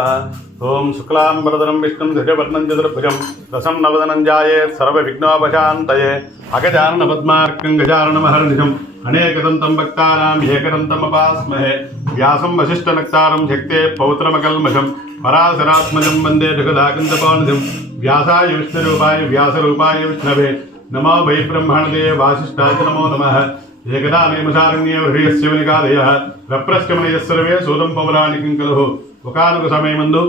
ओम शुक्लांबरधरं विष्णुं ध्वजवर्णं चतुर्भुजं प्रसन्नवदनं ध्यायेत् सर्वविघ्नोपशान्तये अगजाननपद्मार्कं गजाननमहर्निशम् अनेकदन्तं भक्तानाम् एकदन्तमपास्महे व्यासं वसिष्ठनक्तारं शक्ते पौत्रमकल्मषं पराशरात्मजं वन्दे जगदागन्तपौर्णिधिं व्यासाय विष्णुरूपाय व्यासरूपाय विष्णवे नमो वै ब्रह्मणदे वासिष्ठाय नमो नमः एकदा नैमसारण्ये हृदयस्य वनिकादयः रप्रश्चमनयः सर्वे सूतं पौराणिकं कलुः ఒకనొక సమయమందు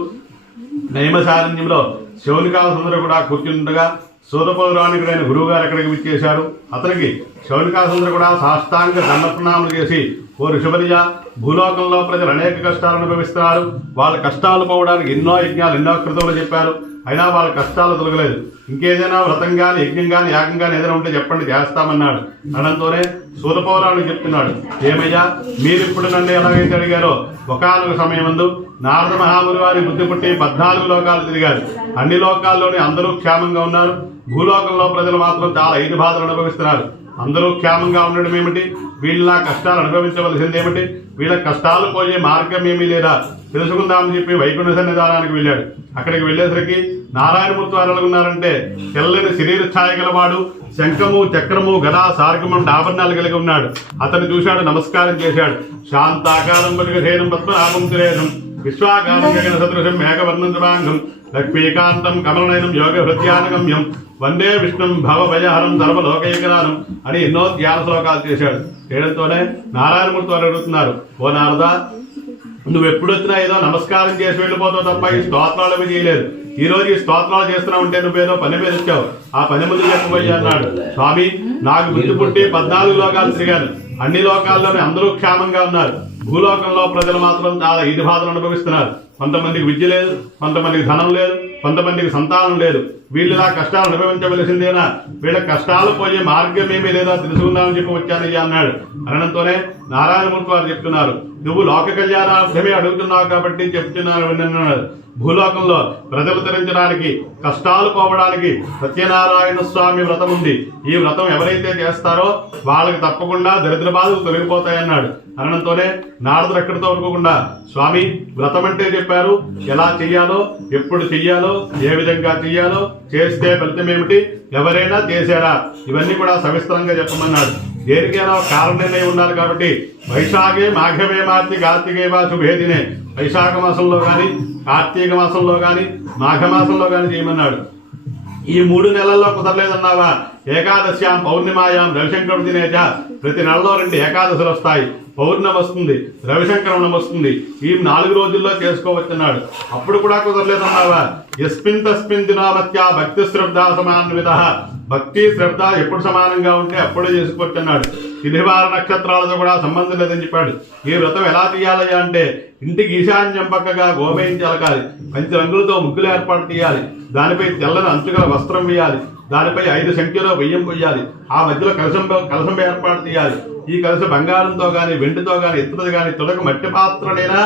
నైమసారణ్యంలో శౌనికాసుందరు కూడా కూర్చుండగా సూతపౌరాణికుడైన గురువుగారు ఎక్కడికి విచ్చేశారు. అతనికి శౌనికాసుందరు కూడా సాష్టాంగ దండప్రణామాలు చేసి, ఓ ఋషభర్య, భూలోకంలో ప్రజలు అనేక కష్టాలు అనుభవిస్తున్నారు. వాళ్ళ కష్టాలు పోవడానికి ఎన్నో యజ్ఞాలు ఎన్నో కృతులు చెప్పారు. అయినా వాళ్ళ కష్టాలు తొలగలేదు. ఇంకేదైనా వ్రతం కానీ యజ్ఞం కానీ యాగం కానీ ఏదైనా ఉంటే చెప్పండి, చేస్తామన్నాడు. అనడంతోనే సూతపౌరాణికుడు చెప్తున్నాడు, ఏమయ్యా మీరు ఇప్పుడు నన్ను ఎలాగైతే అడిగారో ఒకనొక సమయమందు నారద మహాముని వారి బుద్ధి పుట్టి 14 లోకాలు తిరిగారు. అన్ని లోకాల్లోని అందరూ క్షేమంగా ఉన్నారు. భూలోకంలో ప్రజలు మాత్రం చాలా 5 బాధలు అనుభవిస్తున్నారు. అందరూ క్షేమంగా ఉండడం ఏమిటి, వీళ్ళ కష్టాలు అనుభవించవలసిందేమిటి, వీళ్ళ కష్టాలు పోయే మార్గం ఏమీ లేదా తెలుసుకుందామని చెప్పి వైకుంఠ సన్నిధానానికి వెళ్ళాడు. అక్కడికి వెళ్ళేసరికి నారాయణమూర్తి వారు ఎలాగున్నారంటే, తెల్లని శరీర ఛాయ గలవాడు, శంఖము చక్రము గదా సార్గమం ఆభరణాలు కలిగి ఉన్నాడు. అతను చూశాడు, నమస్కారం చేశాడు. శాంతాకారం బలిగేనం పద్మనాభం సురేశం విశ్వాకారం గగన సదృశం మేఘవర్ణం శుభాంగం లక్ష్మీకాంతం కమలనయనం యోగ హృద్యానగమ్యం వందే విష్ణుం భవభయహరం సర్వలోకైకనాథం అని ఎన్నో ధ్యాన శ్లోకాలు చేశాడు. చేయడంతోనే నారాయణమూర్తి వారు అడుగుతున్నారు, ఓ నారద, నువ్వు ఎప్పుడు వచ్చినా ఏదో నమస్కారం చేసి వెళ్ళిపోతావు తప్ప ఈ స్తోత్రాలు ఏమీ చేయలేదు. ఈ రోజు ఈ స్తోత్రాలు చేస్తున్నావు ఉంటే నువ్వేదో పని మీద వచ్చావు, ఆ పని ముందు చెప్పబోయి అన్నాడు. స్వామి, నాకు బుద్ధి పుట్టి 14 లోకాలు తిరిగాను. అన్ని లోకాల్లోనే అందరూ క్షేమంగా ఉన్నారు. భూలోకంలో ప్రజలు మాత్రం చాలా 5 బాధలు అనుభవిస్తున్నారు. కొంతమందికి విద్య లేదు, కొంతమందికి ధనం లేదు, కొంతమందికి సంతానం లేదు. వీళ్ళు ఇలా కష్టాలు అనుభవించవలసిందేనా, వీళ్ళ కష్టాలు పోయే మార్గం ఏమీ లేదా తెలుసుకుందామని చెప్పి వచ్చానయ్యా అన్నాడు. అనడంతోనే నారాయణమూర్తి వారు చెప్తున్నారు, నువ్వు లోక కళ్యాణార్థమే అడుగుతున్నావు కాబట్టి చెప్తున్నాను విన్నాడు. భూలోకంలో ప్రజలు తరించడానికి, కష్టాలు పోవడానికి సత్యనారాయణ స్వామి వ్రతం ఉంది. ఈ వ్రతం ఎవరైతే చేస్తారో వాళ్ళకి తప్పకుండా దరిద్ర బాధలు తొలగిపోతాయన్నాడు. అనడంతోనే నారదుడు ఎక్కడితో అనుకోకుండా, స్వామి వ్రతం అంటే చెప్పారు, ఎలా చెయ్యాలో, ఎప్పుడు చెయ్యాలో, ఏ విధంగా చెయ్యాలో, చేస్తే ఫలితం ఏమిటి, ఎవరైనా చేశారా, ఇవన్నీ కూడా సవిస్తరంగా చెప్పమన్నాడు. దేనికైనా కారణ నిర్ణయం ఉండాలి కాబట్టి వైశాఖే మాఘమే మార్చి కార్తీకే వా శుభేదినే, వైశాఖ మాసంలో కానీ కార్తీక మాసంలో కానీ మాఘమాసంలో కానీ చేయమన్నాడు. ఈ 3 నెలల్లో కుదరలేదన్నావా, ఏకాదశ్యాం పౌర్ణిమాయాం రవిశంకరుడు తినేజ, ప్రతి నెలలో 2 ఏకాదశులు వస్తాయి. పౌర్ణమి వస్తుంది, రవిశంకరణం వస్తుంది. ఈ 4 రోజుల్లో చేసుకోవచ్చన్నాడు. అప్పుడు కూడా కుదరలేదన్నావా, యస్మిన్ తస్మిన్ దినోమత్యా భక్తి శ్రద్ధ సమాన్విత, భక్తి శ్రద్ధ ఎప్పుడు సమానంగా ఉంటే అప్పుడే చేసుకోవచ్చన్నాడు. తిథివార నక్షత్రాలతో కూడా సంబంధం లేదని చెప్పాడు. ఈ వ్రతం ఎలా తీయాలయ్యా అంటే, ఇంటికి ఈశాన్యం పక్కగా గోమయించి అలకాలి, 5 రంగులతో ముగ్గులు ఏర్పాటు చేయాలి, దానిపై తెల్లని అంచుగల వస్త్రం వేయాలి, దానిపై 5 సంఖ్యలో బియ్యం పొయ్యాలి, ఆ మధ్యలో కలశం ఏర్పాటు చేయాలి. ఈ కలశ బంగారంతో గాని వెండితో గాని ఇత్తడి గాని తులక మట్టి పాత్రనైనా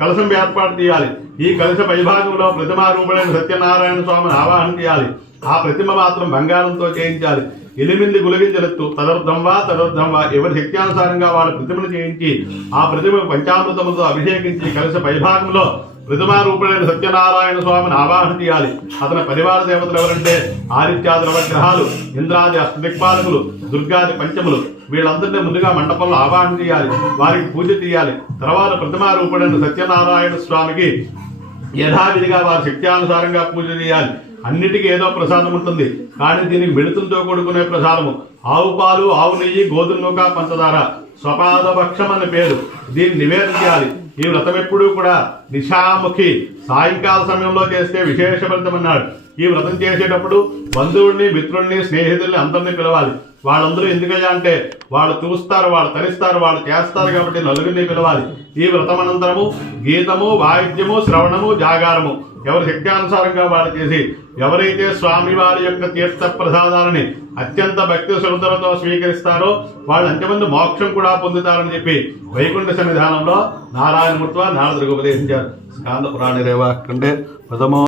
కలశం ఏర్పాటు చేయాలి. ఈ కలశ పైభాగంలో ప్రతిమారూపుడైన సత్యనారాయణ స్వామిని ఆవాహన చేయాలి. ఆ ప్రతిమ మాత్రం బంగారంతో చేయించాలి. 8 గులగింజలెత్తు తదర్థం వా ఎవరి శక్త్యానుసారంగా వాళ్ళ ప్రతిమను చేయించి ఆ ప్రతిమ పంచామృతములతో అభిషేకించి కలశ పైభాగంలో ప్రతిమారూపుడైన సత్యనారాయణ స్వామిని ఆవాహన చేయాలి. అతని పరివార దేవతలు ఎవరంటే ఆదిత్యాది నవగ్రహాలు, ఇంద్రాది అష్టదిక్పాలకులు, దుర్గాది పంచములు. వీళ్ళందరినీ ముందుగా మండపంలో ఆవాహన చేయాలి, వారికి పూజ చేయాలి. తర్వాత ప్రతిమారూపుడైన సత్యనారాయణ స్వామికి యథావిధిగా వారి శక్త్యానుసారంగా పూజ చేయాలి. అన్నిటికీ ఏదో ప్రసాదం ఉంటుంది, కానీ దీనికి మిడతలతో కూడుకునే ప్రసాదము. ఆవు పాలు, ఆవు నెయ్యి, గోధుమ నూక, పంచదార, స్వపాదభక్షం అని పేరు. దీన్ని నివేదన చేయాలి. ఈ వ్రతం ఎప్పుడూ కూడా నిశాముఖి సాయంకాల సమయంలో చేస్తే విశేష ఫలితం అన్నాడు. ఈ వ్రతం చేసేటప్పుడు బంధువుల్ని, మిత్రుల్ని, స్నేహితుల్ని అందరినీ పిలవాలి. వాళ్ళందరూ ఎందుకయ్యా అంటే, వాళ్ళు చూస్తారు, వాళ్ళు తరిస్తారు, వాళ్ళు చేస్తారు కాబట్టి నలుగురిని పిలవాలి. ఈ వ్రతం అనంతరము గీతము, వాయిద్యము, శ్రవణము, జాగారము ఎవరి శక్త్యానుసారంగా వాళ్ళు చేసి, ఎవరైతే స్వామివారి యొక్క తీర్థ ప్రసాదాలని అత్యంత భక్తి శ్రద్ధలతో స్వీకరిస్తారో వాళ్ళు అంతమంది మోక్షం కూడా పొందుతారని చెప్పి వైకుంఠ సన్నిధానంలో నారాయణమూర్తి వారు నారదుడికి ఉపదేశించారు. స్కాంద పురాణ రేవా కంటే ప్రథమో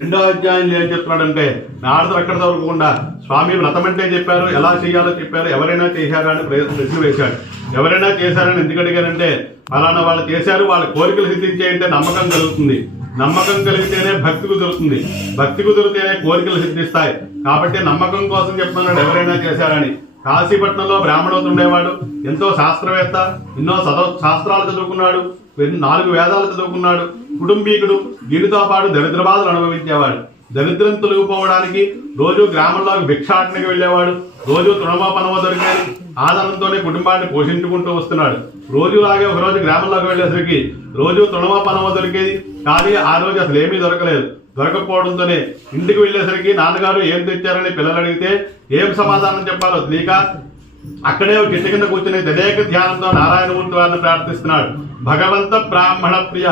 రెండో అధ్యాయంలో ఏం చెప్తున్నాడంటే నారదుడు అక్కడ తవరకుండా స్వామి వ్రతం అంటే చెప్పారు, ఎలా చేయాలో చెప్పారు, ఎవరైనా చేశారా అని ప్రశ్న వేశాడు. ఎవరైనా చేశారని ఎందుకు అడిగారంటే ఫలానా వాళ్ళు చేశారు, వాళ్ళ కోరికలు సిద్ధించేయంటే నమ్మకం కలుగుతుంది, నమ్మకం కలిగితేనే భక్తి కుదురుతుంది, భక్తి కుదిరితేనే కోరికలు సిద్ధిస్తాయి. కాబట్టి నమ్మకం కోసం చెప్తున్నాడు ఎవరైనా చేశారని. కాశీపట్నంలో బ్రాహ్మణోత్తముడు ఉండేవాడు, ఎంతో శాస్త్రవేత్త, ఎన్నో శాస్త్రాలు చదువుకున్నాడు, 4 వేదాలు చదువుకున్నాడు, కుటుంబీకుడు. వీటితో పాటు దరిద్ర బాధలు అనుభవించేవాడు. దరిద్రం తొలగిపోవడానికి రోజు గ్రామంలోకి భిక్షాటనకి వెళ్ళేవాడు, రోజు తృణమోపనమో దొరికేది, ఆధారంతోనే కుటుంబాన్ని పోషించుకుంటూ వస్తున్నాడు. రోజులాగే ఒకరోజు గ్రామంలోకి వెళ్ళేసరికి రోజు తృణమోపనమో దొరికేది, కానీ ఆ రోజు అసలు ఏమీ దొరకలేదు. దొరకపోవడంతోనే ఇంటికి వెళ్ళేసరికి నాన్నగారు ఏం తెచ్చారని పిల్లలు అడిగితే ఏం సమాధానం చెప్పాలో తెలియక అక్కడే ఒక చెట్టు కింద కూర్చుని తదేక ధ్యానంతో నారాయణమూర్తి వారిని ప్రార్థిస్తున్నాడు. భగవంత బ్రాహ్మణ ప్రియ,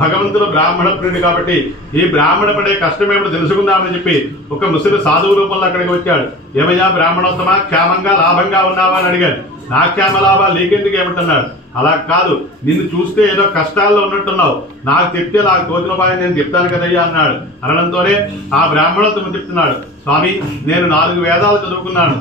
భగవంతుడు బ్రాహ్మణ ప్రియుడు కాబట్టి ఈ బ్రాహ్మణ పడే కష్టం ఏమిటో తెలుసుకుందామని చెప్పి ఒక ముసలి సాధువు రూపంలో అక్కడికి వచ్చాడు. ఏమయ్యా బ్రాహ్మణోత్తమ, క్షేమంగా లాభంగా ఉన్నావా అని అడిగాడు. నా క్షేమ లాభాలు నీకెందుకు ఏమిటన్నాడు. అలా కాదు, నిన్ను చూస్తే ఏదో కష్టాల్లో ఉన్నట్టున్నావు, నాకు చెప్తే నాకు తోచిన ఉపాయం నేను చెప్తాను కదయ్యా అన్నాడు. అనడంతోనే ఆ బ్రాహ్మణోత్తమ చెప్తున్నాడు, స్వామి నేను 4 వేదాలు చదువుకున్నాను,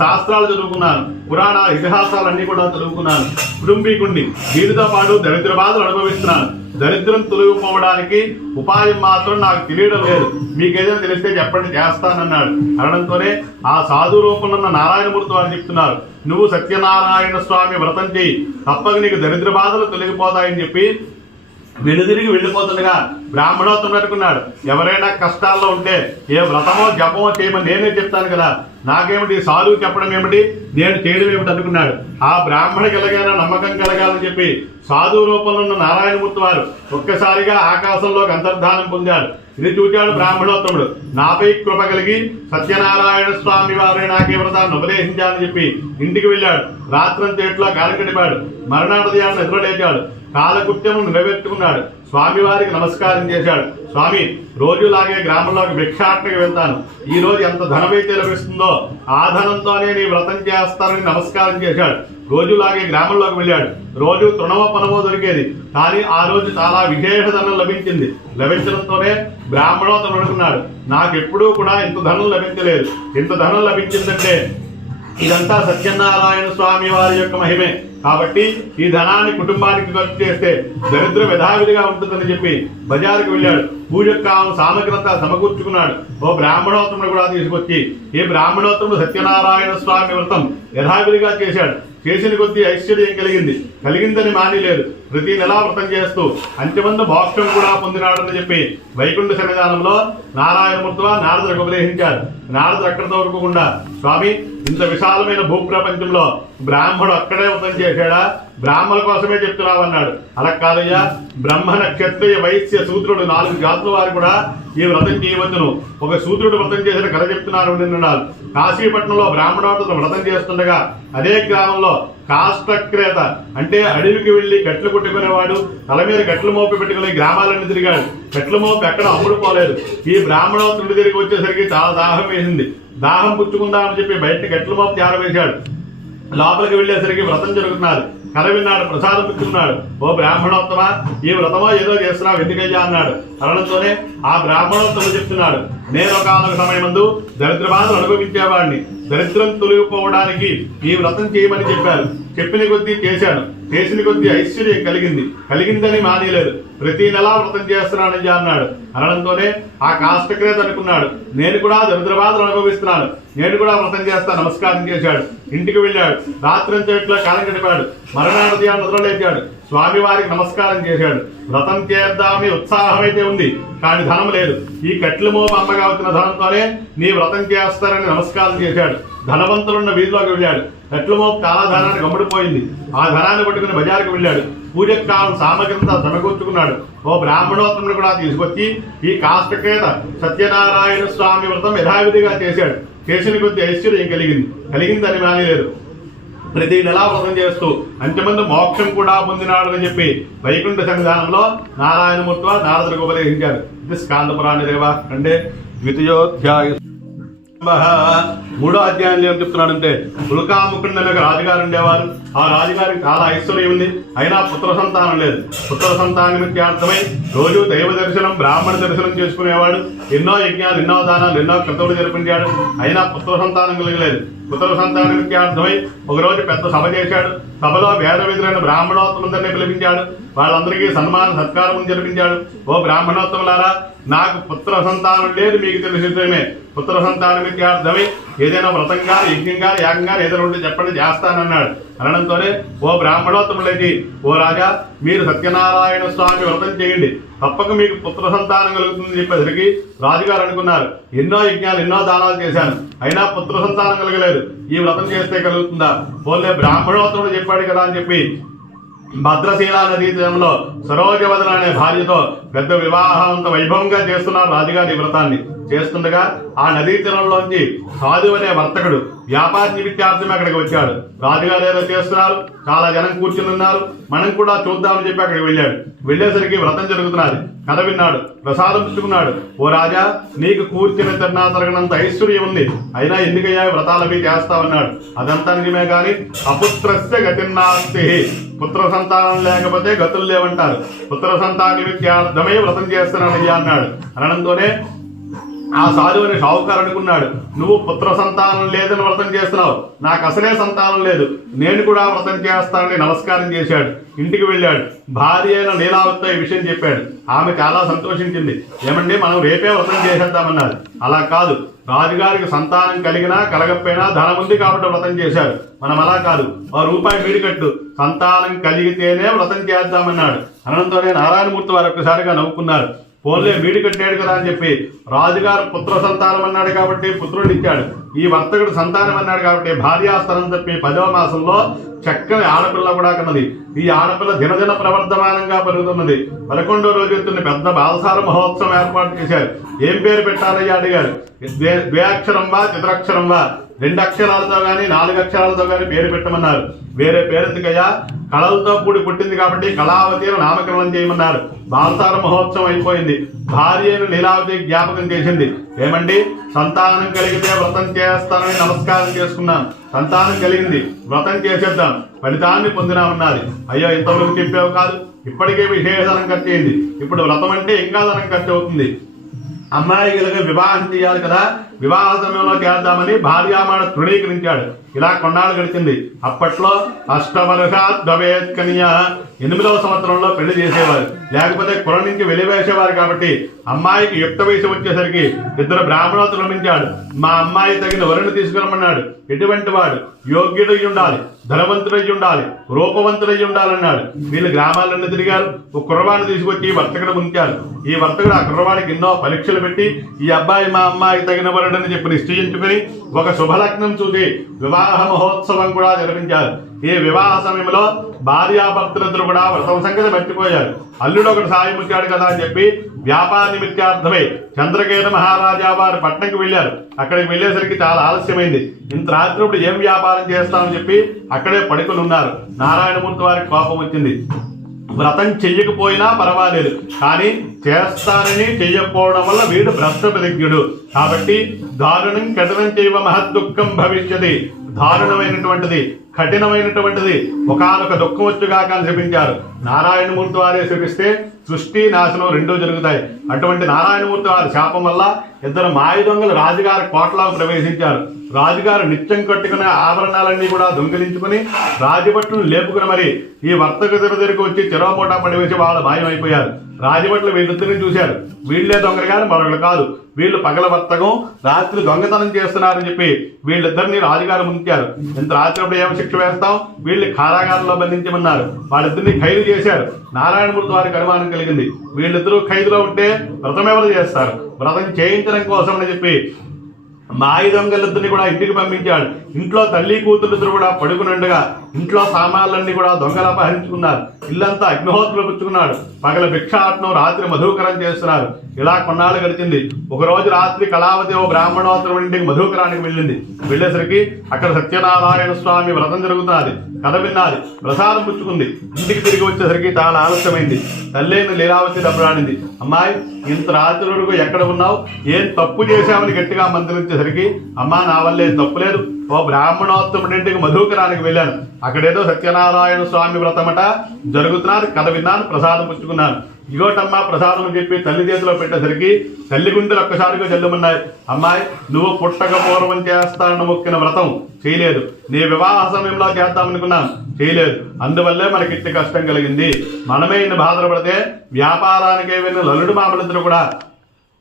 శాస్త్రాలు చదువుకున్నాను, పురాణ ఇతిహాసాలన్నీ కూడా చదువుకున్నాను, కుటుంబీకుణ్ణి, వీటితో పాటు దరిద్ర బాధలు అనుభవిస్తున్నాను. దరిద్రం తొలగిపోవడానికి ఉపాయం మాత్రం నాకు తెలియడం లేదు, మీకేదైనా తెలిస్తే చెప్పండి చేస్తానన్నాడు. అనడంతోనే ఆ సాధు రూపంలో ఉన్న నారాయణమూర్తి వారు చెప్తున్నారు, నువ్వు సత్యనారాయణ స్వామి వ్రతం చేయి, తప్పక నీకు దరిద్ర బాధలు తొలగిపోతాయని చెప్పి వెనుదిరిగి వెళ్ళిపోతుండగా బ్రాహ్మణోత్తముడు అనుకున్నాడు, ఎవరైనా కష్టాల్లో ఉంటే ఏ వ్రతమో జపమో చేయమని నేనే చెప్తాను కదా, నాకేమిటి సాధువు చెప్పడం ఏమిటి, నేను చేయడం ఏమిటి అనుకున్నాడు. ఆ బ్రాహ్మణకి ఎలాగైనా నమ్మకం కలగాలని చెప్పి సాధువు రూపంలో ఉన్న నారాయణమూర్తి వారు ఒక్కసారిగా ఆకాశంలోకి అంతర్ధానం పొందాడు. ఇది చూచాడు బ్రాహ్మణోత్తముడు, నాపై కృప కలిగి సత్యనారాయణ స్వామి వారే నాకే వ్రతాన్ని ఉపదేశించాలని చెప్పి ఇంటికి వెళ్ళాడు. రాత్రంతేట్లో కాలం గడిపాడు. మరణాదయాన్ని నిద్రలేచాడు. కాలకృత్యము నెరవేర్చుకున్నాడు. స్వామివారికి నమస్కారం చేశాడు. స్వామి రోజులాగే గ్రామంలోకి భిక్షాటనకి వెళ్తాను, ఈ రోజు ఎంత ధనమైతే లభిస్తుందో ఆ ధనంతోనే నీ వ్రతం చేస్తానని నమస్కారం చేశాడు. రోజులాగే గ్రామంలోకి వెళ్ళాడు. రోజు తృణమోపనమో దొరికేది, కానీ ఆ రోజు చాలా విశేష ధనం లభించింది. లభించడంతోనే బ్రాహ్మణోత్తముడు అనుకున్నాడు, నాకెప్పుడూ కూడా ఇంత ధనం లభించలేదు, ఇంత ధనం లభించిందంటే ఇదంతా సత్యనారాయణ స్వామి వారి యొక్క మహిమే. కాబట్టి ఈ ధనాన్ని కుటుంబానికి ఖర్చు చేస్తే దరిద్రం యథావిధిగా ఉంటుందని చెప్పి బజారుకు వెళ్ళాడు. పూజకు కావాలని సామగ్రంతా సమకూర్చుకున్నాడు. ఓ బ్రాహ్మణోత్తముడు కూడా తీసుకొచ్చి ఈ బ్రాహ్మణోత్తముడు సత్యనారాయణ స్వామి వ్రతం యథావిధిగా చేశాడు. చేసిన కొద్దీ ఐశ్వర్యం కలిగిందని మానిలేదు. ప్రతి నెలా వ్రతం చేస్తూ అంత్యమందు మోక్షం కూడా పొందినాడని చెప్పి వైకుంఠ సన్నిధానంలో నారాయణమూర్తి నారదులకు ఉపదేశించారు. నారదుడు అక్కడ దొరకకుండా, స్వామి ఇంత విశాలమైన భూప్రపంచంలో బ్రాహ్మడు అక్కడే వ్రతం చేశాడా, బ్రాహ్మణ కోసమే చెప్తున్నావు అన్నాడు. అలా కాదయ్యా, బ్రహ్మణ క్షత్రియ వైశ్య శూద్రుడు 4 జాతుల వారు కూడా ఈ వ్రతం చేయవచ్చును. ఒక శూద్రుడు వ్రతం చేసిన కథ చెప్తున్నారు నిన్నాడు. కాశీపట్నంలో బ్రాహ్మణోత్తముడు వ్రతం చేస్తుండగా అదే గ్రామంలో కాష్టక్రేత అంటే అడవికి వెళ్లి కట్లు కొట్టుకునేవాడు, తల మీద కట్లు మోపి పెట్టుకుని గ్రామాలన్నీ తిరిగాడు. కట్లు మోపి ఎక్కడ అమ్ముడుపోలేదు. ఈ బ్రాహ్మణోత్తముడి తిరిగి వచ్చేసరికి చాలా దాహం వేసింది. దాహం పుచ్చుకుందామని చెప్పి బయట కట్లు మోపి జారవేశాడు. లోపలికి వెళ్ళేసరికి వ్రతం జరుగుతున్నారు. కథ విన్నాడు, ప్రసాదం పుచ్చుకున్నాడు. ఓ బ్రాహ్మణోత్తమ, ఈ వ్రతమో ఏదో చేస్తున్నావు ఎందుకయ్యా అన్నాడు. అనడంతోనే ఆ బ్రాహ్మణోత్తముడు చెప్తున్నాడు, నేను ఒకనొక సమయమందు దరిద్ర బాధలు అనుభవించేవాడిని, దరిద్రం తొలగిపోవడానికి ఈ వ్రతం చేయమని చెప్పారు. చెప్పిన కొద్దీ చేశాను. చేసిన కొద్దీ ఐశ్వర్యం కలిగిందని మానేలేదు. ప్రతి నెలా వ్రతం చేస్తున్నానయ్యా అన్నాడు. అనడంతోనే ఆ కాష్టక్రేత అనుకున్నాడు, నేను కూడా దరిద్ర బాధలు అనుభవిస్తున్నాను, నేను కూడా వ్రతం చేస్తా, నమస్కారం చేశాడు. ఇంటికి వెళ్ళాడు. రాత్రంతట్లో కాలం గడిపాడు. మరణాదయాన్ని నిద్రలేచాడు. స్వామివారికి నమస్కారం చేశాడు. వ్రతం చేద్దామని ఉత్సాహం అయితే ఉంది, కానీ ధనం లేదు. ఈ కట్లు మోపు అమ్మగా వచ్చిన ధనంతోనే నీ వ్రతం చేస్తారని నమస్కారం చేశాడు. ధనవంతులున్న వీధిలోకి వెళ్ళాడు. కట్లు మోపు చాలా ధనాన్ని గమ్ముడిపోయింది. ఆ ధనాన్ని పట్టుకుని బజారుకు వెళ్ళాడు. పూజకు కావాలని సామగ్రంతా సమకూర్చుకున్నాడు. ఓ బ్రాహ్మణోత్తముడు కూడా తీసుకొచ్చి ఈ కాష్టకేత సత్యనారాయణ స్వామి వ్రతం యథావిధిగా చేశాడు. చేసిన కొద్ది ఐశ్వర్యం కలిగిందని మానేలేదు. ప్రతి నెలా వ్రతం చేస్తూ అంతమంది మోక్షం కూడా పొందినాడని చెప్పి వైకుంఠ సన్నిధానంలో నారాయణమూర్తి నారదులకు ఉపదేశించారు. ఇది స్కాంద పురాణ దేవ అంటే ద్వితీయోధ్యాయ. మూడో అధ్యాయంలో ఏం చెప్తున్నాడంటే ఉల్కాముఖుడిని ఒక రాజుగారు ఉండేవారు. ఆ రాజుగారికి చాలా ఐశ్వర్యం ఉంది, అయినా పుత్ర సంతానం లేదు. పుత్ర సంతాన నిమిత్తార్థమై రోజు దైవ దర్శనం బ్రాహ్మణ దర్శనం చేసుకునేవాడు. ఎన్నో యజ్ఞాలు, ఎన్నో దానాలు, ఎన్నో క్రతువులు జరిపించాడు, అయినా పుత్ర సంతానం కలగలేదు. పుత్ర సంతాన నిమిత్తార్థమై ఒకరోజు పెద్ద సభ చేశాడు. సభలో వేద విధులైన బ్రాహ్మణోత్తములందరినీ పిలిపించాడు. వాళ్ళందరికీ సన్మాన సత్కారం జరిపించాడు. ఓ బ్రాహ్మణోత్తములారా, నాకు పుత్ర సంతానం లేదు, మీకు తెలిసిమే. పుత్ర సంతాన నిమిత్తార్థమై ఏదైనా వ్రతంగా, యజ్ఞంగా, యాగంగా ఏదైనా ఉంటే చెప్పండి, చేస్తానన్నాడు. అనడంతోనే ఓ బ్రాహ్మణోత్తములకి, ఓ రాజా, మీరు సత్యనారాయణ స్వామి వ్రతం చేయండి, తప్పక మీకు పుత్ర సంతానం కలుగుతుందని చెప్పేసరికి రాజుగారు అనుకున్నారు, ఎన్నో యజ్ఞాలు, ఎన్నో దానాలు చేశాను, అయినా పుత్ర సంతానం కలగలేదు, ఈ వ్రతం చేస్తే కలుగుతుందా? పోలే బ్రాహ్మణోత్తముడు చెప్పాడు కదా అని చెప్పి భద్రశీలా నదీ తీరంలో సరోజవదన అనే భార్యతో పెద్ద వివాహంత వైభవంగా చేస్తున్నారు రాజుగారి వ్రతాన్ని. చేస్తుండగా ఆ నదీ తీరంలోంచి సాధు అనే వర్తకుడు వ్యాపార నిమిత్తార్థం అక్కడికి వచ్చాడు. రాజుగారు ఏదో చేస్తున్నారు, చాలా జనం కూర్చుని ఉన్నారు, మనం కూడా చూద్దామని చెప్పి అక్కడికి వెళ్ళాడు. వెళ్ళేసరికి వ్రతం జరుగుతున్నది, కథ విన్నాడు, ప్రసాదం పుచ్చుకున్నాడు. ఓ రాజా, నీకు కూర్చుని తిన్నా తరగనంత ఐశ్వర్యం ఉంది, అయినా ఎందుకయ్యా వ్రతాలవి చేస్తావన్నాడు. అదంతా నిజమే కానీ అపుత్రస్య గతిన్నాస్తి, పుత్ర సంతానం లేకపోతే గతులు లేవంటారు. పుత్ర సంతాన నిమిత్తార్థమై వ్రతం చేస్తున్నాడయ్యా అన్నాడు. అనడంతోనే ఆ సాధువుని షావుకారు అనుకున్నాడు, నువ్వు పుత్ర సంతానం లేదని వ్రతం చేస్తున్నావు, నాకు అసలే సంతానం లేదు, నేను కూడా వ్రతం చేస్తానని నమస్కారం చేశాడు. ఇంటికి వెళ్ళాడు. భార్య అయిన లీలావతితో ఈ విషయం చెప్పాడు. ఆమె చాలా సంతోషించింది. ఏమండి, మనం రేపే వ్రతం చేసేద్దామన్నది. అలా కాదు, రాజుగారికి సంతానం కలిగినా కలగకపోయినా ధనం ఉంది కాబట్టి వ్రతం చేశారు, మనం అలా కాదు, ₹1 వీడి కట్టు, సంతానం కలిగితేనే వ్రతం చేద్దామన్నాడు. అనడంతోనే నారాయణమూర్తి వారు ఒక్కసారిగా నవ్వుకున్నారు. పోన్లే, వీడి కట్టాడు కదా అని చెప్పి రాజుగారు పుత్ర సంతానం అన్నాడు కాబట్టి పుత్రుడిని ఇచ్చాడు. ఈ వర్తకుడు సంతానం అన్నాడు కాబట్టి భార్యాస్థలం తప్పి 10వ మాసంలో చక్కని ఆడపిల్ల కూడా కన్నది. ఈ ఆడపిల్ల దినదిన ప్రవర్ధమానంగా పెరుగుతున్నది. 11వ రోజు ఎత్తున్న పెద్ద బాలసార మహోత్సవం ఏర్పాటు చేశారు. ఏం పేరు పెట్టాలయ్యా అడిగారు. ద్వ్యాక్షరం వా చతురక్షరం వా, 2 అక్షరాలతో గాని 4 అక్షరాలతో గాని పేరు పెట్టమన్నారు. వేరే పేరెందుకయ్యా, కళలతో కూడి పుట్టింది కాబట్టి కళావతిని నామకరణం చేయమన్నారు. బాలసార మహోత్సవం అయిపోయింది. భార్య అయిన లీలావతి జ్ఞాపకం చేసింది. ఏమండి, సంతానం కలిగితే వ్రతం చేస్తానని నమస్కారం చేసుకున్నాను, సంతానం కలిగింది, వ్రతం చేసేద్దాం, ఫలితాన్ని పొందినామన్నది. అయ్యో, ఇంతవరకు చెప్పావు కాదు, ఇప్పటికే విశేషధనం ఖర్చు అయింది, ఇప్పుడు వ్రతం అంటే ఇంకా ధనం ఖర్చు అవుతుంది. అమ్మాయి గలగా వివాహం చేయాలి కదా, వివాహ సమయంలో చేద్దామని భార్యామాడ తృణీకరించాడు. ఇలా కొన్నాళ్ళు గడిచింది. అప్పట్లో అష్టవర్షాత్ భవేత్ కన్యా, 8వ సంవత్సరంలో పెళ్లి చేసేవారు, లేకపోతే కుల నుంచి వెలివేసేవారు. కాబట్టి అమ్మాయికి యుక్త వయసు వచ్చేసరికి 2 బ్రాహ్మణోత్తములు నియమించాడు. మా అమ్మాయి తగిన వరుణ్ణి తీసుకురమ్మన్నాడు. ఎటువంటి వాడు? యోగ్యుడై ఉండాలి, ధనవంతుడై ఉండాలి, రూపవంతుడై ఉండాలన్నాడు. వీళ్ళు గ్రామాలన్నీ తిరిగారు. ఒక కుర్రవాడిని తీసుకొచ్చి వర్తకుడు ఉంచారు. ఈ వర్తకుడు ఆ కుర్రవాడికి ఎన్నో పరీక్షలు పెట్టి ఈ అబ్బాయి మా అమ్మాయి తగిన వరుడని చెప్పి నిశ్చయించుకుని ఒక శుభలగ్నం చూసి వివాహ మహోత్సవం కూడా జరిపించారు. ఈ వివాహ సమయంలో భార్యాభర్తలిద్దరు కూడా వ్రతం సంగతి మర్చిపోయారు. అల్లుడు ఒకటి సాయం వచ్చాడు కదా అని చెప్పి వ్యాపార నిమిత్తార్థమై చంద్రకేత మహారాజా వారు పట్నంకి వెళ్ళారు. అక్కడికి వెళ్ళేసరికి చాలా ఆలస్యమైంది. ఇంత రాత్రి ఏం వ్యాపారం చేస్తామని చెప్పి అక్కడే పడుకుని ఉన్నారు. నారాయణమూర్తి వారికి కోపం వచ్చింది. వ్రతం చెయ్యకపోయినా పర్వాలేదు, కానీ చేస్తానని చెయ్యకపోవడం వల్ల వీడు భ్రష్ట ప్రతిజ్ఞుడు. కాబట్టి దారుణం కఠినం చేయవ మహద్దుఃఖం భవిష్యతి, దారుణమైనటువంటిది, కఠినమైనటువంటిది ఒకానొక దుఃఖం వచ్చుగా అని శపించారు. నారాయణమూర్తి వారే శపిస్తే సృష్టి నాశనం రెండూ జరుగుతాయి. అటువంటి నారాయణమూర్తి వారి శాపం వల్ల 2 మాయ దొంగలు రాజుగారి కోటలోకి ప్రవేశించారు. రాజుగారు నిత్యం కట్టుకునే ఆభరణాలన్నీ కూడా దొంగిలించుకుని రాజభట్లను లేపుకుని మరి ఈ వర్తక దగ్గరికి వచ్చి చెరవమూటా పడివేసి వాళ్ళు మాయమైపోయారు. రాజభట్లు వీళ్ళిద్దరిని చూశారు. వీళ్లే దొంగలు కానీ మరొకరు కాదు, వీళ్ళు పగల వర్తకం, రాత్రి దొంగతనం చేస్తున్నారని చెప్పి వీళ్ళిద్దరిని రాజుగారు ముంచారు. ఇంత రాత్రి అప్పుడు ఏమి శిక్ష వేస్తాం, వీళ్ళని కారాగారంలో బంధించమన్నారు. వాళ్ళిద్దరిని ఖైదు చేశారు. నారాయణమూర్తి వారికి అనుమానం కలిగింది, వీళ్ళిద్దరూ ఖైదులో ఉంటే వ్రతం ఎవరు చేస్తారు, వ్రతం చేయించడం కోసం అని చెప్పి మాయి దొంగలిద్దరిని కూడా ఇంటికి పంపించాడు. ఇంట్లో తల్లి కూతురిద్దరు కూడా పడుకునుండగా ఇంట్లో సామాన్లన్నీ కూడా దొంగలు అపహరించుకున్నారు. ఇల్లంతా అగ్నిహోత్రులు పుచ్చుకున్నాడు. పగల భిక్షాటనం, రాత్రి మధుకరం చేస్తున్నారు. ఇలా కొన్నాళ్ళు గడిచింది. ఒకరోజు రాత్రి కళావతి ఓ బ్రాహ్మణోత్తరం ఇంటికి మధుకరానికి వెళ్ళింది. వెళ్ళేసరికి అక్కడ సత్యనారాయణ స్వామి వ్రతం జరుగుతున్నది. కథ విన్నది, ప్రసాదం పుచ్చుకుంది. ఇంటికి తిరిగి వచ్చేసరికి చాలా ఆలస్యమైంది. తల్లేని లీలావతి దెబ్బలాడింది. అమ్మాయి, ఇంత రాత్రి వరకు ఎక్కడ ఉన్నావు? ఏం తప్పు చేశామని గట్టిగా మంత్రించేసరికి, అమ్మా నా వల్ల ఏం తప్పు లేదు. ఓ బ్రాహ్మణోత్తముడింటికి మధుకరానికి వెళ్ళాను. అక్కడేదో సత్యనారాయణ స్వామి వ్రతమట జరుగుతున్నారు. కథ విన్నాను, ప్రసాదం పుచ్చుకున్నాను. ఇగోటమ్మా ప్రసాదం అని చెప్పి తల్లి చేతిలో పెట్టేసరికి తల్లి గుండెలు ఒక్కసారిగా జల్లుమన్నాయి. అమ్మాయి, నువ్వు పుట్టక పూర్వం చేస్తానని మొక్కిన వ్రతం చేయలేదు. నీ వివాహ సమయంలో చేద్దామనుకున్నాను, చేయలేదు. అందువల్లే మనకి ఇట్టి కష్టం కలిగింది. మనమే ఇన్ని బాధలు పడితే వ్యాపారానికే వెళ్ళిన లల్లుడు మామలిద్దరు కూడా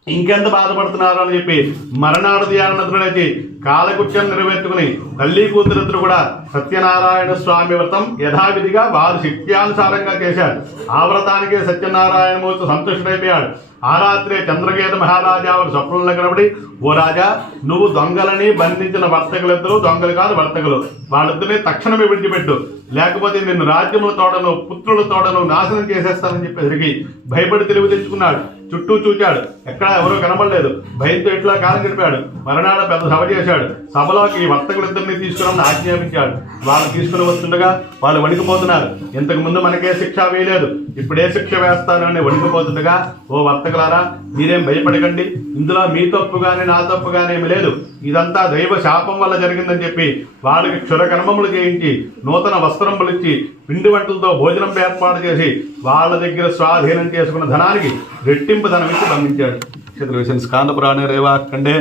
ఇంకెంత బాధపడుతున్నారు అని చెప్పి మరణాడు ధ్యానద్రులైతే కాలకృత్యం నెరవేర్చుకుని తల్లి కూతురిద్దరు కూడా సత్యనారాయణ స్వామి వ్రతం యథావిధిగా వారి శక్త్యానుసారంగా చేశారు. ఆ వ్రతానికి సత్యనారాయణమూర్తి సంతుష్టుడైపోయాడు. ఆ రాత్రే చంద్రకేత మహారాజా వారి స్వప్నంలో కనబడి, ఓ రాజా, నువ్వు దొంగలని బంధించిన వర్తకులిద్దరూ దొంగలు కాదు, వర్తకులు. వాళ్ళిద్దరిని తక్షణమే విడిచిపెట్టు, లేకపోతే నిన్ను రాజ్యముల తోడను పుత్రుల తోడను నాశనం చేసేస్తానని చెప్పేసరికి భయపడి తెలివి తెచ్చుకున్నాడు. చుట్టూ చూచాడు, ఎక్కడా ఎవరూ కనబడలేదు. భయంతో ఇట్లా కాలం గడిపాడు. మరణాడు పెద్ద సభ చేశాడు. సభలోకి ఈ వర్తకులిద్దరిని తీసుకురని ఆజ్ఞాపించాడు. వాళ్ళు తీసుకుని వస్తుండగా వాళ్ళు వణికిపోతున్నారు. ఇంతకు ముందు మనకే శిక్ష వేయలేదు, ఇప్పుడే శిక్ష వేస్తానని వణికిపోతుండగా, ఓ వర్తకులారా, మీరేం భయపడకండి. ఇందులో మీ తప్పు గాని నా తప్పు గాని ఏమి లేదు. ఇదంతా దైవ శాపం వల్ల జరిగిందని చెప్పి వాళ్ళకి క్షురకర్మములు చేయించి నూతన వస్త్రములు ఇచ్చి పిండి వంటలతో భోజనం ఏర్పాటు చేసి వాళ్ళ దగ్గర స్వాధీనం చేసుకున్న ధనానికి రెట్టింపు ధనం ఇచ్చి బంధించాడు. చతుర్విశన్ స్కాంద పురాణ రేవాఖండే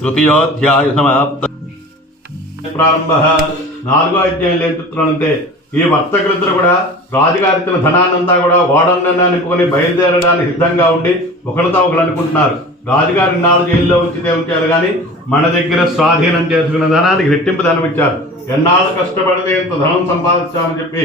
తృతీయోధ్యాయ సమాప్త. ప్రారంభ. 4వ అధ్యాయం ఏం చెప్తున్నానంటే, ఈ వర్తకులిద్దరు కూడా రాజుగారి ఇచ్చిన ధనాన్నంతా కూడా ఓడన్నా నింపుకొని బయలుదేరడానికి సిద్ధంగా ఉండి ఒకరితో ఒకరు అనుకుంటున్నారు. రాజుగారి నాలుగు జైల్లో ఉంచారు కానీ మన దగ్గర స్వాధీనం చేసుకున్న ధనానికి రెట్టింపు ధనం ఇచ్చారు. ఎన్నాళ్ళు కష్టపడితే ఇంత ధనం సంపాదించామని చెప్పి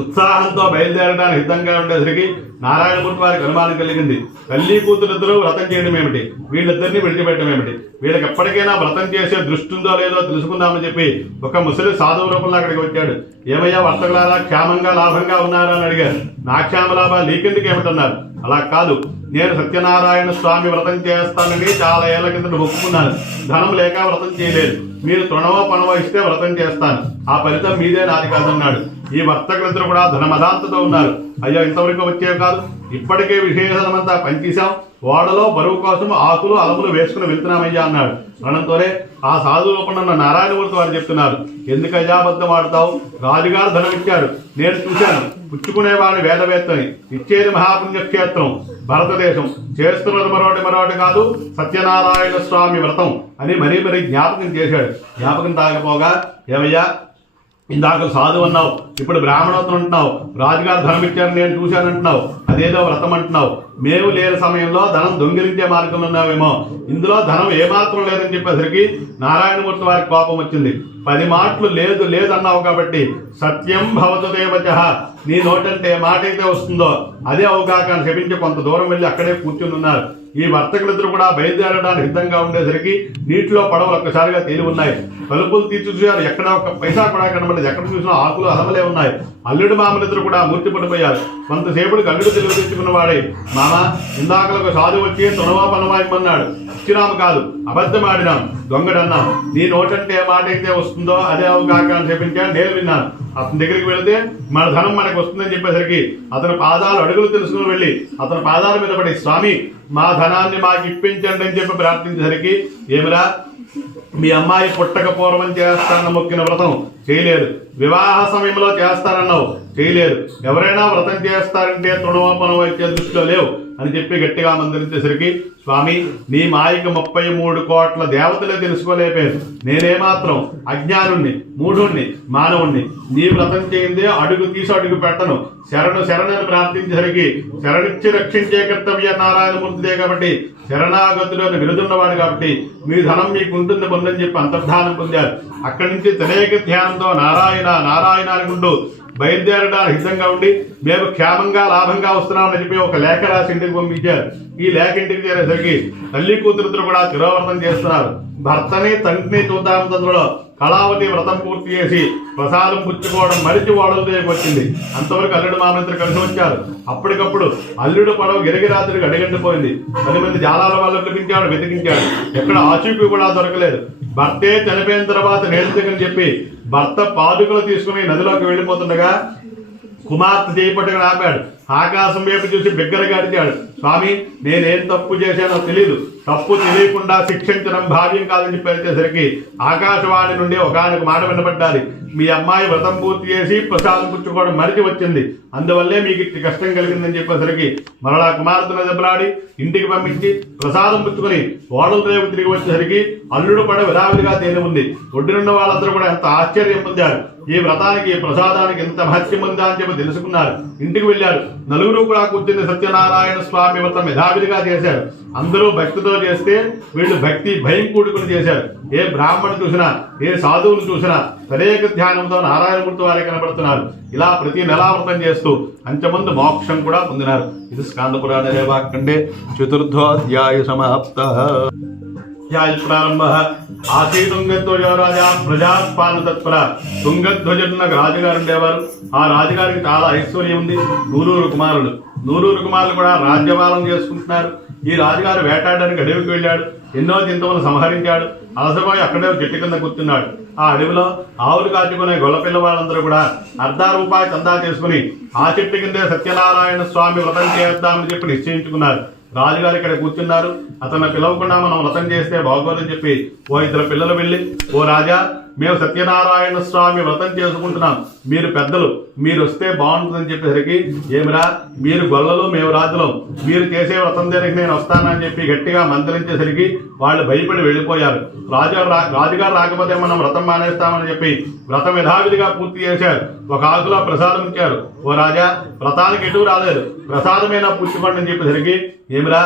ఉత్సాహంతో బయలుదేరడానికి సిద్ధంగా ఉండేసరికి నారాయణమూర్తి వారికి అనుమానం కలిగింది. తల్లి కూతురిద్దరూ వ్రతం చేయడం ఏమిటి, వీళ్ళిద్దరిని విడిచిపెట్టడం ఏమిటి, వీళ్ళకి ఎప్పటికైనా వ్రతం చేసే దృష్టి ఉందో లేదో తెలుసుకుందామని చెప్పి ఒక ముసలి సాధువు రూపంలో అక్కడికి వచ్చాడు. ఏమయ్యా వర్తకులారా, క్షేమంగా లాభంగా ఉన్నారా అని అడిగారు. నా క్షేమ లాభాలు నీకెందుకు ఏమిటన్నారు. అలా కాదు, నేను సత్యనారాయణ స్వామి వ్రతం చేస్తానని చాలా ఏళ్ల కింద ఒప్పుకున్నాను. ధనం లేక వ్రతం చేయలేదు. మీరు తృణమో పనవో ఇస్తే వ్రతం చేస్తాను. ఆ ఫలితం మీదే, నాది కాదన్నాడు. ఈ వర్తకులిద్దరు కూడా ధనమదాంతతో ఉన్నారు. అయ్యో, ఇంతవరకు వచ్చేవి కాదు, ఇప్పటికే విశేషమంతా పనిచేశాం. ఓడలో బరువు కోసం ఆకులు అలములు వేసుకుని వెళ్తున్నామయ్యా అన్నాడు. అనడంతోనే ఆ సాధు రూపంలో నారాయణమూర్తి వారు చెప్తున్నారు, ఎందుకు అజాబద్ధం ఆడతావు? రాజుగారు ధనం ఇచ్చాడు, నేను చూశాను. పుచ్చుకునేవాడిని వేదవేత్తని, ఇచ్చేది మహాపుణ్యక్షేత్రం భారతదేశం, చేస్తున్నది మరొకటి కాదు, సత్యనారాయణ స్వామి వ్రతం అని మరీ జ్ఞాపకం చేశాడు. జ్ఞాపకం తాగపోగా, ఏమయ్యా, ఇందాక సాధువు అన్నావు, ఇప్పుడు బ్రాహ్మణోత్తం అంటున్నావు, రాజుగారు ధనం ఇచ్చారని నేను చూశానంటున్నావు, అదేదో వ్రతం అంటున్నావు. మేము లేని సమయంలో ధనం దొంగిలించే మార్గంలో ఉన్నావేమో. ఇందులో ధనం ఏమాత్రం లేదని చెప్పేసరికి నారాయణమూర్తి వారికి కోపం వచ్చింది. 10 మాటలు లేదు లేదన్నావు కాబట్టి సత్యం భవతు దేవచః, నీ నోటంటే మాట అయితే వస్తుందో అదే అవగాక అని శపించి కొంత దూరం వెళ్ళి అక్కడే కూర్చుని ఉన్నారు. ఈ వర్తకులిద్దరు కూడా బయలుదేరడానికి సిద్ధంగా ఉండేసరికి నీటిలో పడవలు ఒక్కసారిగా తేలి ఉన్నాయి. తలుపులు తీర్చి చూశారు, ఎక్కడ ఒక పైసా కూడా కనబడలేదు. ఎక్కడ చూసినా ఆకులు అలమలే ఉన్నాయి. అల్లుడు మామలిద్దరు కూడా మూర్తి పడిపోయారు. కొంతసేపటికి అల్లుడు తెలుగు తెచ్చుకున్న వాడే, మామ, ఇందాకలకు సాధువు వచ్చి తృణమా పనమా ఇమ్మన్నాడు, ఇచ్చినాము కాదు, అబద్ధమాడినాం, దొంగడన్నాం. నీ నోటంటే మాట అయితే వస్తుందో అదే అవగాక అని చెప్పించాను. నేను విన్నాను. అతని దగ్గరికి వెళితే మన ధనం మనకు వస్తుందని చెప్పేసరికి అతని పాదాలు అడుగులు తెలుసుకుని వెళ్ళి అతని పాదాల మీద పడి, స్వామి, మా ధనాన్ని మాకు ఇప్పించండి అని చెప్పి ప్రార్థించేసరికి, ఏమిరా, మీ అమ్మాయి పుట్టక పూర్వం చేస్తానన్న మొక్కిన వ్రతం చేయలేదు, వివాహ సమయంలో చేస్తానన్నావు, చేయలేదు, ఎవరైనా వ్రతం చేస్తారంటే తృణమోపనం వచ్చే దృష్టిలో లేవు అని చెప్పి గట్టిగా మందరించేసరికి, స్వామి, నీ మాయకు 33 కోట్ల దేవతలే తెలుసుకోలేపారు. నేనేమాత్రం అజ్ఞానుణ్ణి, మూఢుణ్ణి, మానవుణ్ణి. నీ వ్రతం చేయిందే అడుగు తీసి అడుగు పెట్టను. శరణని ప్రార్థించేసరికి శరణిచ్చి రక్షించే కర్తవ్య నారాయణమూర్తిదే కాబట్టి, శరణాగతులను విరుదున్నవాడు కాబట్టి మీ ధనం మీకు ఉంటుంది పొందని చెప్పి అంతర్ధానం పొందారు. అక్కడి నుంచి తనేక ధ్యానంతో నారాయణ నారాయణ అనుకుంటూ బయలుదేరడానికి సిద్ధంగా ఉండి, మేము క్షేమంగా లాభంగా వస్తున్నామని చెప్పి ఒక లేఖ రాసి ఇంటికి పంపించారు. ఈ లేఖ ఇంటికి చేరేసరికి తల్లి కూతురిద్దరు కూడా తిరోవర్తం చేస్తున్నారు. భర్తని తండ్రిని చూద్దాం, అందులో కళావతి వ్రతం పూర్తి చేసి ప్రసాదం పుచ్చుకోవడం మరిచి ఓడల దగ్గరికి వచ్చింది. అంతవరకు అల్లుడు మామలిద్దరు కలిసి వచ్చారు. అప్పటికప్పుడు అల్లుడు పడవ గిరిగిరాత్రికి అడగండిపోయింది. 10 మంది జాలాల వాళ్ళు పిలిపించాడు, వెతికించాడు. ఎక్కడ ఆచూకీ కూడా దొరకలేదు. భర్తే చనిపోయిన తర్వాత నేర్చుకని చెప్పి భర్త పాదుకలు తీసుకుని నదిలోకి వెళ్ళిపోతుండగా కుమార్తె చేపట్టుకుని ఆపాడు. ఆకాశం వైపు చూసి బిగ్గరగా అడిగాడు, స్వామి నేనేం తప్పు చేశానో తెలీదు, తప్పు తెలియకుండా శిక్షించడం భావ్యం కాదని చెప్పేసరికి ఆకాశవాణి నుండి ఒకానొక మాట వినపడ్డాలి. మీ అమ్మాయి వ్రతం పూర్తి చేసి ప్రసాదం పుచ్చుకోవడం మరిచి వచ్చింది, అందువల్లే మీకు ఇట్టి కష్టం కలిగిందని చెప్పేసరికి మరలా కుమార్తెను దెబ్బలాడి ఇంటికి పంపించి ప్రసాదం పుచ్చుకొని ఓడల రేపు తిరిగి వచ్చేసరికి అల్లుడు పడ విధావిధిగా తేలి ఉంది. ఒడ్డునున్న వాళ్ళందరూ కూడా ఎంత ఆశ్చర్యం పొందారు. ఈ వ్రతానికి ప్రసాదానికి ఎంత మహత్యం ఉందా అని చెప్పి తెలుసుకున్నారు. ఇంటికి వెళ్ళారు. నలుగురు కూడా కూర్చుని సత్యనారాయణ స్వామి వ్రతం యథావిధిగా చేశారు. అందరూ భక్తితో చేస్తే వీళ్ళు భక్తి భయం కూడుకుని చేశారు. ఏ బ్రాహ్మణుడు చూసినా, ఏ సాధువులు చూసినా తదేక ధ్యానంతో నారాయణమూర్తి వారే కనబడుతున్నారు. ఇలా ప్రతి నెలా వ్రతం చేస్తూ అంచెమందు మోక్షం కూడా పొందినారు. ఇది స్కాంద పురాణ రేవాఖండే చతుర్థోధ్యాయ సమాప్త. ప్రారంభ ఆసీతుంగధ్వజో రాజా ప్రజాపాలన తత్పర. తుంగధ్వజున్న రాజుగారు ఉండేవారు. ఆ రాజుగారికి చాలా ఐశ్వర్యం ఉంది. నూరూరు కుమారులు కూడా రాజ్యపాలన చేసుకుంటున్నారు. ఈ రాజుగారు వేటాడడానికి అడవికి వెళ్ళాడు. ఎన్నో జంతువులను సంహరించాడు. అలసపోయి అక్కడే చెట్టు కింద కూర్చున్నాడు. ఆ అడవిలో ఆవులు కాచుకునే గొల్లపిల్ల వాళ్ళందరూ కూడా ₹1/2 చందా చేసుకుని ఆ చెట్టు కిందే సత్యనారాయణ స్వామి వ్రతం చేద్దామని చెప్పి నిశ్చయించుకున్నారు. రాజుగారు ఇక్కడ కూర్చున్నారు. అతను పిలవకుండా మనం వ్రతం చేస్తే బాగోదని చెప్పి 2 పిల్లలు వెళ్ళి, ఓ రాజా మేము సత్యనారాయణ స్వామి వ్రతం చేసుకుంటున్నాం, మీరు పెద్దలు, మీరు వస్తే బాగుంటుందని చెప్పేసరికి, ఏమిరా మీరు గొల్లలు మేము రాజులం, మీరు చేసే వ్రతం దగ్గరికి నేను వస్తానని చెప్పి గట్టిగా మంత్రించేసరికి వాళ్ళు భయపడి వెళ్ళిపోయారు. రాజుగారు రాకపోతే మనం వ్రతం మానేస్తామని చెప్పి వ్రతం యథావిధిగా పూర్తి చేశారు. ఒక ఆకులో ప్రసాదం ఇచ్చారు. ఓ రాజా వ్రతానికి ఎటు రాలేదు, ప్రసాదమైనా పుచ్చుకోండి అని చెప్పేసరికి, ఏమిరా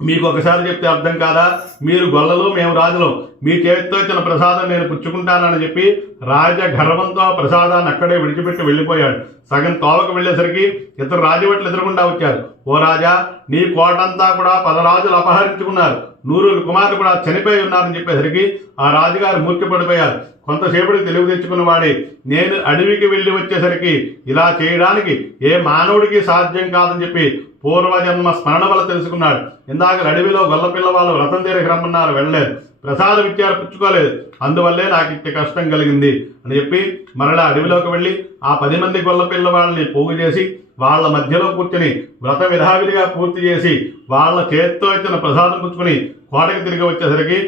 మీకు ఒకసారి చెప్తే అర్థం కాదా, మీరు గొల్లలు మేము రాజులం, మీ చేతితో ఇచ్చిన ప్రసాదం నేను పుచ్చుకుంటానని చెప్పి రాజ గర్వంతో ప్రసాదాన్ని అక్కడే విడిచిపెట్టి వెళ్ళిపోయాడు. సగం తోవకు వెళ్ళేసరికి ఇద్దరు రాజభట్లు ఎదురుకుండా వచ్చారు. ఓ రాజా నీ కోటంతా కూడా 10 రాజులు అపహరించుకున్నారు, 100 కుమారులు కూడా చనిపోయి ఉన్నారని చెప్పేసరికి ఆ రాజుగారు మూర్ఛపడిపోయారు. కొంతసేపటికి తెలివి తెచ్చుకున్న వాడి, నేను అడవికి వెళ్ళి వచ్చేసరికి ఇలా చేయడానికి ఏ మానవుడికి సాధ్యం కాదని చెప్పి పూర్వజన్మ స్మరణ వల్ల తెలుసుకున్నాడు. ఇందాక అడవిలో గొల్లపిల్ల వాళ్ళు వ్రతం తీరికి రమ్మన్నారు, వెళ్ళలేదు. ప్రసాదం ఇచ్చారు, పుచ్చుకోలేదు, అందువల్లే నాకు ఇంత కష్టం కలిగింది అని చెప్పి మరలా అడవిలోకి వెళ్ళి ఆ 10 మంది గొల్లపిల్ల వాళ్ళని పోగు చేసి వాళ్ళ మధ్యలో కూర్చుని వ్రతం యథావిధిగా పూర్తి చేసి వాళ్ళ చేత్తో ఇచ్చిన ప్రసాదం పుచ్చుకుని కోటకి తిరిగి వచ్చేసరికి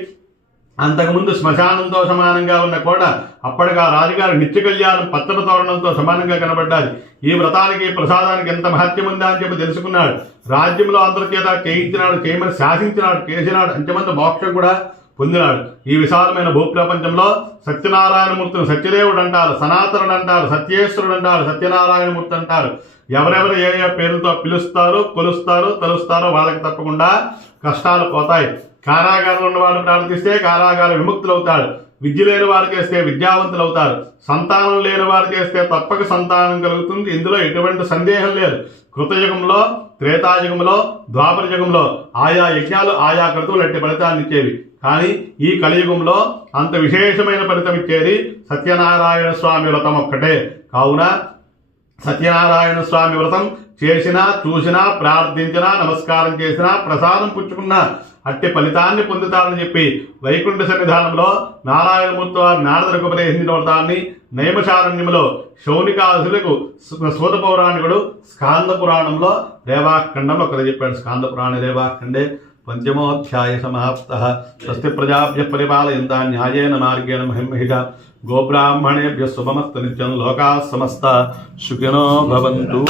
అంతకుముందు శ్మశానంతో సమానంగా ఉన్న కోట అప్పటికి ఆ రాజుగారి నిత్య కళ్యాణం పచ్చడి తోరణంతో సమానంగా కనబడ్డాది. ఈ వ్రతానికి ప్రసాదానికి ఎంత మహత్యం ఉందా అని చెప్పి తెలుసుకున్నాడు. రాజ్యంలో అందరి చేత చేయించినాడు, చేయమని శాసించినాడు, చేసినాడు. అంతమంది మోక్షం కూడా పొందినాడు. ఈ విశాలమైన భూప్రపంచంలో సత్యనారాయణమూర్తిని సత్యదేవుడు అంటారు, సనాతనుడు అంటారు, సత్యేశ్వరుడు అంటారు, సత్యనారాయణమూర్తి అంటారు. ఎవరెవరు ఏ ఏ పేరుతో పిలుస్తారో, కొలుస్తారో, తలుస్తారో వాళ్ళకి తప్పకుండా కష్టాలు పోతాయి. కారాగారంలో ఉన్నవాడు ప్రార్థిస్తే కారాగార విముక్తులు అవుతాడు. విద్య లేని వారు చేస్తే విద్యావంతులు అవుతారు. సంతానం లేని వారు చేస్తే తప్పక సంతానం కలుగుతుంది. ఇందులో ఎటువంటి సందేహం లేదు. కృతయుగంలో, త్రేతాయుగంలో, ద్వాపర యుగంలో ఆయా యజ్ఞాలు ఆయా క్రతువులు ఎట్టి ఫలితాన్ని ఇచ్చేవి. కానీ ఈ కలియుగంలో అంత విశేషమైన ఫలితం ఇచ్చేది సత్యనారాయణ స్వామి వ్రతం ఒక్కటే. కావున సత్యనారాయణ స్వామి వ్రతం చేసినా, చూసినా, ప్రార్థించినా, నమస్కారం చేసినా, ప్రసాదం పుచ్చుకున్నా అట్టి ఫలితాన్ని పొందుతారని చెప్పి వైకుంఠ సన్నిధానంలో నారాయణమూర్తి వారు నారదులకు ఉపదేశించిన వ్రతాన్ని నైమిషారణ్యంలో శౌనికాసులకు సూత పౌరాణికుడు స్కాంద పురాణంలో రేవాఖండంలో ఒకరు చెప్పాడు. స్కాంద పురాణ రేవాఖండే పంచమోధ్యాయ సమాప్త. స్వస్తి ప్రజాభ్యః పరిపాలయంతాం న్యాయేన మార్గేణ మహిమహిగా గోబ్రాహ్మణేభ్యः శుభమస్తు నిత్యం. లోకాः సమస్తాः సుఖినో భవంతు.